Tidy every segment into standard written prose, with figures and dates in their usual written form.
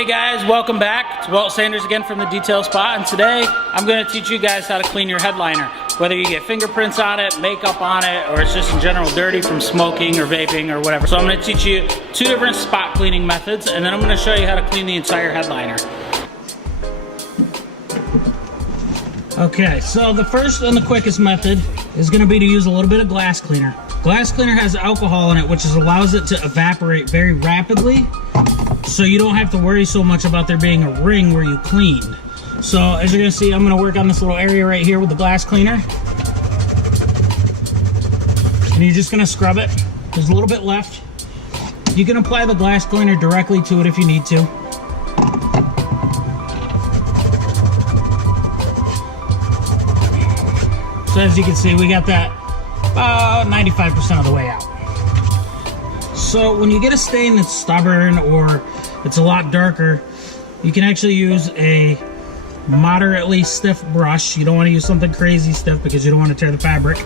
Hey guys, welcome back. It's Walt Sanders again from the Detail Spot, and today I'm going to teach you guys how to clean your headliner. Whether you get fingerprints on it, makeup on it, or it's just in general dirty from smoking or vaping or whatever. So I'm going to teach you two different spot cleaning methods, and then I'm going to show you how to clean the entire headliner. Okay, so the first and the quickest method is going to be to use a little bit of glass cleaner. Glass cleaner has alcohol in it, which allows it to evaporate very rapidly, so you don't have to worry so much about there being a ring where you cleaned. So as you're going to see, I'm going to work on this little area right here with the glass cleaner. And you're just going to scrub it. There's a little bit left. You can apply the glass cleaner directly to it if you need to. So as you can see, we got that about 95% of the way out. So when you get a stain that's stubborn or it's a lot darker, you can actually use a moderately stiff brush. You don't want to use something crazy stiff because you don't want to tear the fabric.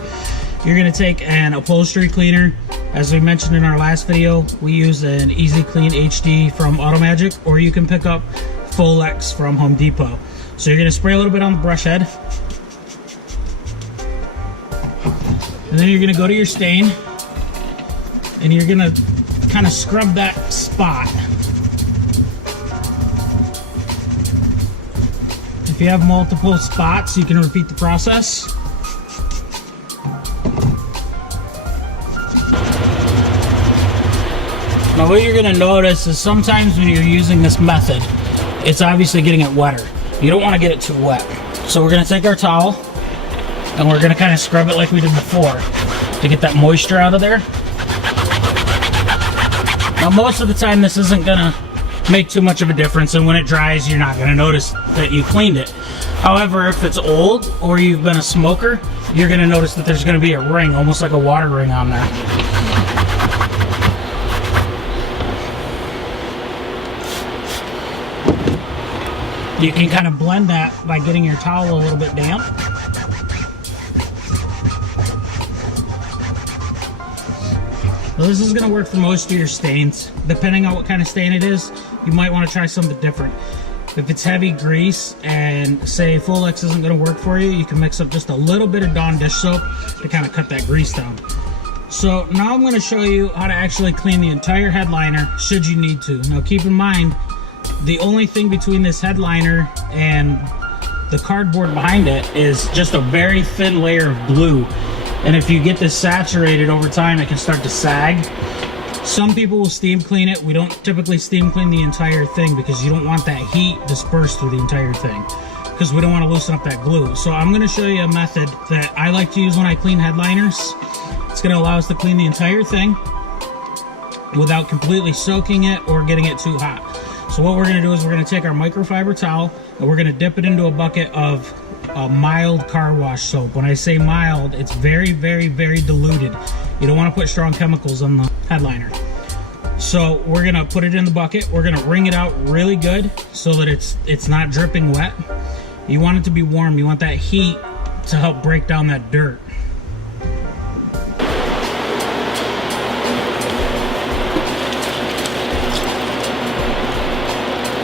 You're going to take an upholstery cleaner. As we mentioned in our last video, we use an Easy Clean HD from Automagic, or you can pick up Folex from Home Depot. So you're going to spray a little bit on the brush head. And then you're going to go to your stain and you're going to kind of scrub that spot. If you have multiple spots, you can repeat the process. Now what you're going to notice is sometimes when you're using this method, it's obviously getting it wetter. You don't want to get it too wet. So we're going to take our towel and we're going to kind of scrub it like we did before to get that moisture out of there. Now most of the time this isn't going to make too much of a difference, and when it dries you're not going to notice that you cleaned it. However, if it's old or you've been a smoker, you're going to notice that there's going to be a ring, almost like a water ring on there. You can kind of blend that by getting your towel a little bit damp. Well, this is going to work for most of your stains. Depending on what kind of stain it is, you might want to try something different. If it's heavy grease and say Folex isn't going to work for you, you can mix up just a little bit of Dawn dish soap to kind of cut that grease down. So now I'm going to show you how to actually clean the entire headliner should you need to. Now keep in mind, the only thing between this headliner and the cardboard behind it is just a very thin layer of glue. And if you get this saturated over time, it can start to sag. Some people will steam clean it. We don't typically steam clean the entire thing because you don't want that heat dispersed through the entire thing, because we don't want to loosen up that glue. So I'm going to show you a method that I like to use when I clean headliners. It's going to allow us to clean the entire thing without completely soaking it or getting it too hot. So what we're going to do is we're going to take our microfiber towel and we're going to dip it into a bucket of mild car wash soap. When I say mild, it's very, very, very diluted. You don't want to put strong chemicals on the headliner. So we're going to put it in the bucket. We're going to wring it out really good so that it's not dripping wet. You want it to be warm. You want that heat to help break down that dirt.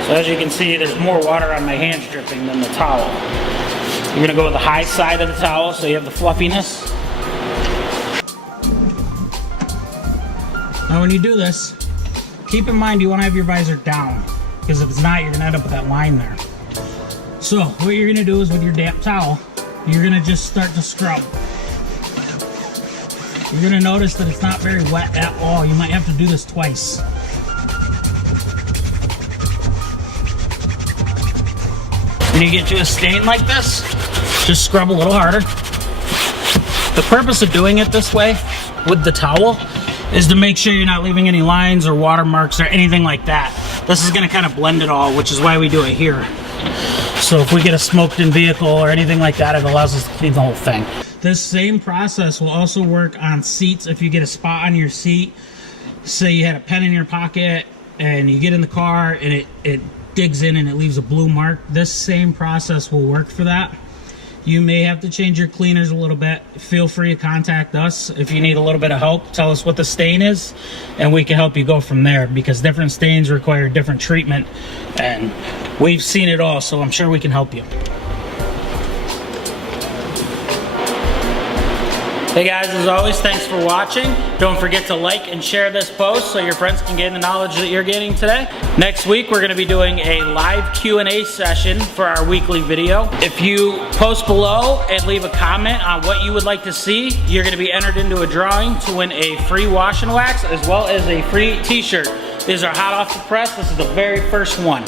So as you can see, there's more water on my hands dripping than the towel. You're going to go with the high side of the towel so you have the fluffiness. Now when you do this, keep in mind you want to have your visor down, because if it's not, you're going to end up with that line there. So what you're going to do is with your damp towel, you're going to just start to scrub. You're going to notice that it's not very wet at all. You might have to do this twice. When you get to a stain like this, just scrub a little harder. The purpose of doing it this way with the towel is to make sure you're not leaving any lines or watermarks or anything like that. This is going to kind of blend it all, which is why we do it here. So if we get a smoked-in vehicle or anything like that, it allows us to clean the whole thing. This same process will also work on seats. If you get a spot on your seat, say you had a pen in your pocket and you get in the car and it digs in and it leaves a blue mark, this same process will work for that. You may have to change your cleaners a little bit. Feel free to contact us if you need a little bit of help. Tell us what the stain is, and we can help you go from there, because different stains require different treatment, and we've seen it all, so I'm sure we can help you. Hey guys, as always, thanks for watching. Don't forget to like and share this post so your friends can gain the knowledge that you're gaining today. Next week, we're gonna be doing a live Q&A session for our weekly video. If you post below and leave a comment on what you would like to see, you're gonna be entered into a drawing to win a free wash and wax as well as a free t-shirt. These are hot off the press. This is the very first one.